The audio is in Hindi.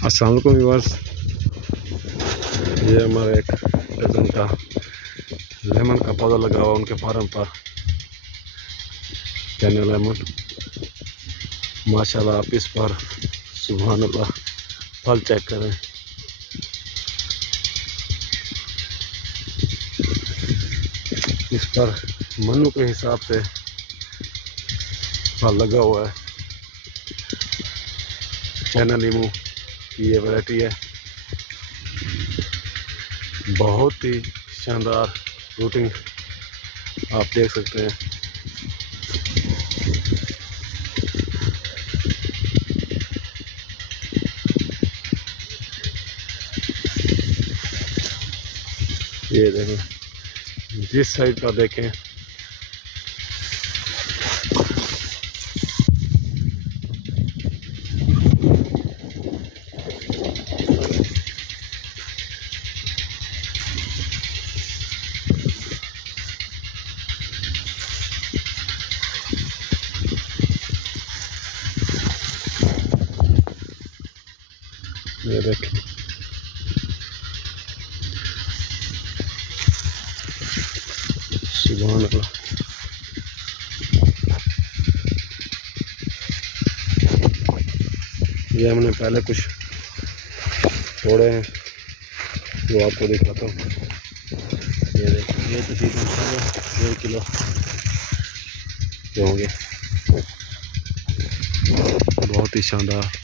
अस्सलाम वालेकुम व्यूअर्स, ये हमारे एक कज़न का लेमन का पौधा लगा हुआ उनके फार्म पर। कैने लेमन माशाल्लाह, आप इस पर सुभान अल्लाह फल चेक करें। इस पर मनु के हिसाब से फल लगा हुआ है। चाइना लीमू की ये वैरायटी है, बहुत ही शानदार फ्रूटिंग आप देख सकते हैं। ये देखें, जिस साइड का देखें ये देखें, सुभान अल्लाह। ये हमने पहले कुछ तोड़े हैं, वो आपको दिखाता हूँ। ये देखिए, ये तकरीबन 1.5 किलो के होंगे, बहुत ही शानदार।